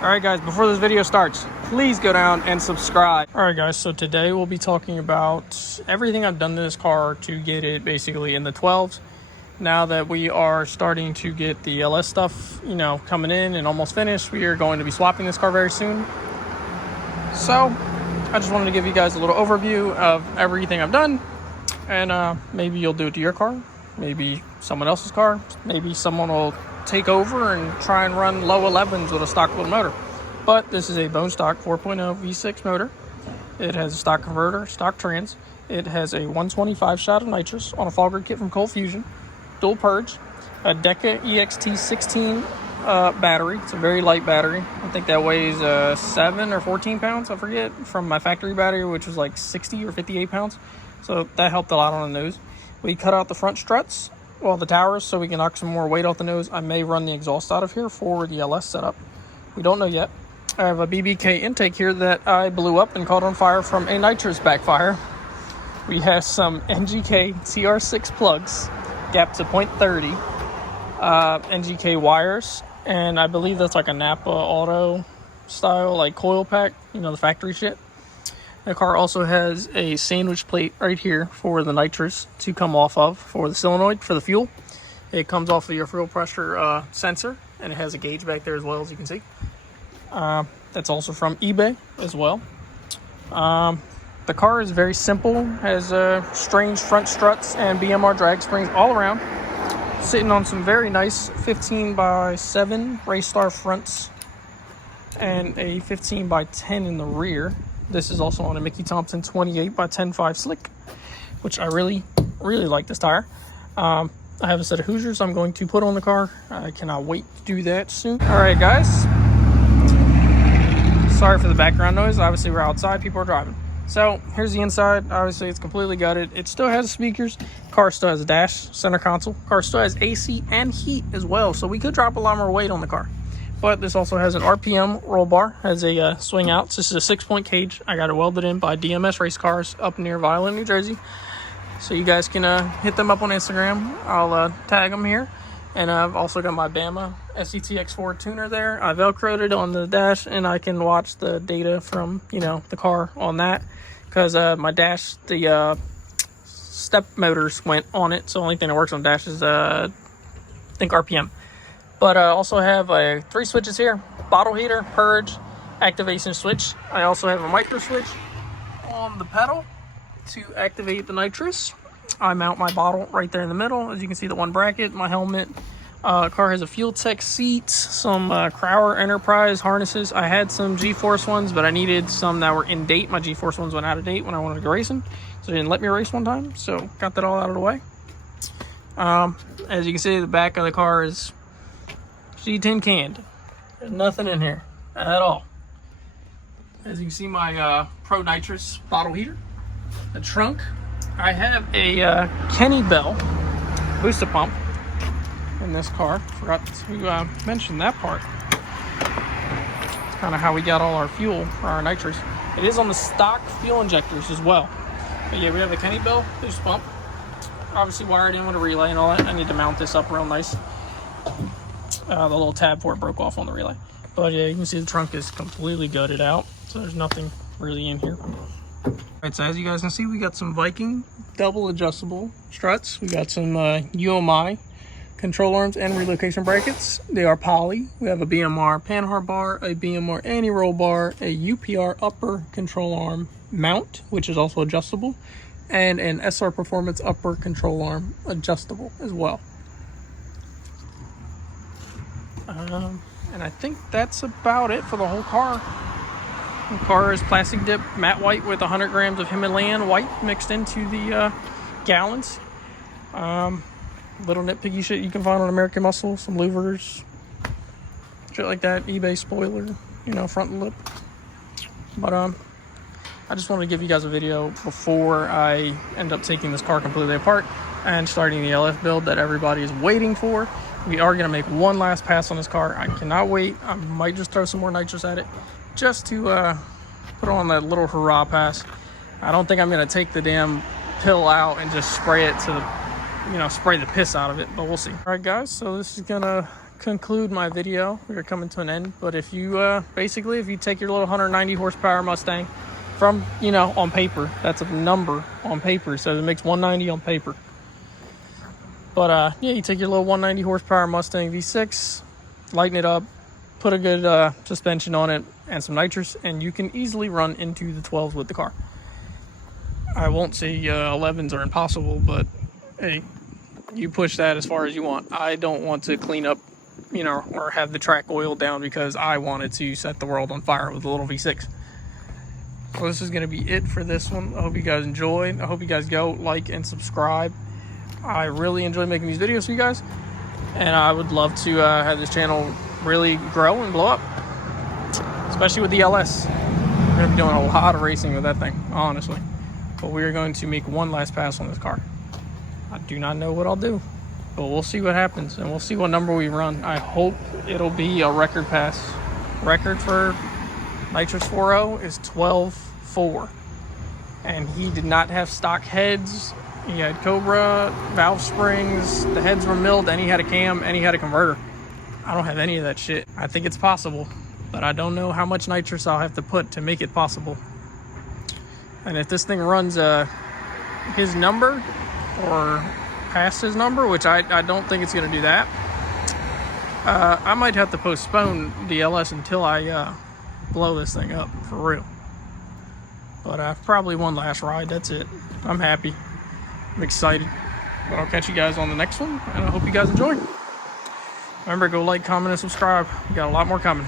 Alright guys, before this video starts, please go down and subscribe. Alright guys, so today we'll be talking about everything I've done to this car to get it basically in the 12s. Now that we are starting to get the LS stuff, coming in and almost finished, we are going to be swapping this car very soon. So, I just wanted to give you guys a little overview of everything I've done. And maybe you'll do it to your car, maybe someone else's car, maybe someone will take over and try and run low 11s with a stock little motor. But this is a bone stock 4.0 V6 motor. It has a stock converter, stock trans. It has a 125 shot of nitrous on a fall grid kit from Cold Fusion, dual purge, a Deca EXT16 battery. It's a very light battery. I think that weighs 7 or 14 pounds, I forget, from my factory battery, which was like 60 or 58 pounds. So that helped a lot on the nose. We cut out the front struts, the towers, so we can knock some more weight off the nose. I may run the exhaust out of here for the LS setup. We don't know yet. I have a BBK intake here that I blew up and caught on fire from a nitrous backfire. We have some NGK TR6 plugs, gap to 0.30, NGK wires, and I believe that's like a Napa Auto style, like coil pack, the factory shit. The car also has a sandwich plate right here for the nitrous to come off of for the solenoid for the fuel. It comes off of your fuel pressure sensor, and it has a gauge back there as well, as you can see. That's also from eBay as well. The car is very simple, has strange front struts and BMR drag springs all around. Sitting on some very nice 15x7 Race Star fronts and a 15x10 in the rear. This is also on a Mickey Thompson 28x10.5 slick, which I really, really like this tire. I have a set of Hoosiers I'm going to put on the car. I cannot wait to do that soon. All right, guys. Sorry for the background noise. Obviously, we're outside. People are driving. So here's the inside. Obviously, it's completely gutted. It still has speakers. Car still has a dash, center console. Car still has AC and heat as well. So we could drop a lot more weight on the car. But this also has an RPM roll bar, has a swing out. This is a 6-point cage. I got it welded in by DMS Race Cars up near Violin, New Jersey. So you guys can hit them up on Instagram. I'll tag them here. And I've also got my Bama SCTX4 tuner there. I Velcroed it on the dash, and I can watch the data from, the car on that. Because my dash, the step motors went on it. So the only thing that works on dash is, I think, RPM. But I also have 3 switches here: bottle heater, purge, activation switch. I also have a micro switch on the pedal to activate the nitrous. I mount my bottle right there in the middle. As you can see, the one bracket, my helmet. Car has a Fuel Tech seat, some Crowder Enterprise harnesses. I had some G-Force ones, but I needed some that were in date. My G-Force ones went out of date when I wanted to go racing, so they didn't let me race one time. So got that all out of the way. As you can see, the back of the car is G10 canned. There's nothing in here at all. As you can see, my Pro Nitrous bottle heater. The trunk, I have a Kenny Bell booster pump in this car. Forgot to mention that part. It's kind of how we got all our fuel for our nitrous. It is on the stock fuel injectors as well. But yeah, we have the Kenny Bell booster pump. Obviously wired in with a relay and all that. I need to mount this up real nice. The little tab for it broke off on the relay. But yeah, you can see the trunk is completely gutted out, so there's nothing really in here. Alright, so as you guys can see, we got some Viking double adjustable struts. We got some UMI control arms and relocation brackets. They are poly. We have a BMR panhard bar, a BMR anti-roll bar, a UPR upper control arm mount, which is also adjustable, and an SR Performance upper control arm adjustable as well. And I think that's about it for the whole car. The car is plastic dip matte white with 100 grams of Himalayan white mixed into the gallons. Little nitpicky shit you can find on American Muscle, some louvers, shit like that, eBay spoiler, front lip. But I just wanted to give you guys a video before I end up taking this car completely apart and starting the LF build that everybody is waiting for. We are going to make one last pass on this car. I cannot wait. I might just throw some more nitrous at it just to put on that little hurrah pass. I don't think I'm going to take the damn pill out and just spray it to the, spray the piss out of it, but we'll see. All right, guys, so this is going to conclude my video. We're coming to an end. But if you basically, if you take your little 190 horsepower Mustang from, you know, on paper, that's a number on paper, so it makes 190 on paper. But yeah, you take your little 190 horsepower Mustang V6, lighten it up, put a good suspension on it and some nitrous, and you can easily run into the 12s with the car. I won't say 11s are impossible, but hey, you push that as far as you want. I don't want to clean up, you know, or have the track oiled down because I wanted to set the world on fire with a little V6. So this is going to be it for this one. I hope you guys enjoyed. I hope you guys go like and subscribe. I really enjoy making these videos for you guys, and I would love to have this channel really grow and blow up, especially with the LS. We're going to be doing a lot of racing with that thing, honestly. But we are going to make one last pass on this car. I do not know what I'll do, but we'll see what happens, and we'll see what number we run. I hope it'll be a record pass. Record for Nitrous 4.0 is 12.4, and he did not have stock heads. He had Cobra, valve springs, the heads were milled, and he had a cam, and he had a converter. I don't have any of that shit. I think it's possible, but I don't know how much nitrous I'll have to put to make it possible. And if this thing runs his number or past his number, which I don't think it's going to do that, I might have to postpone the LS until I blow this thing up for real. But probably one last ride, that's it. I'm happy. I'm excited. But I'll catch you guys on the next one, and I hope you guys enjoy. Remember, go like, comment, and subscribe. We got a lot more coming.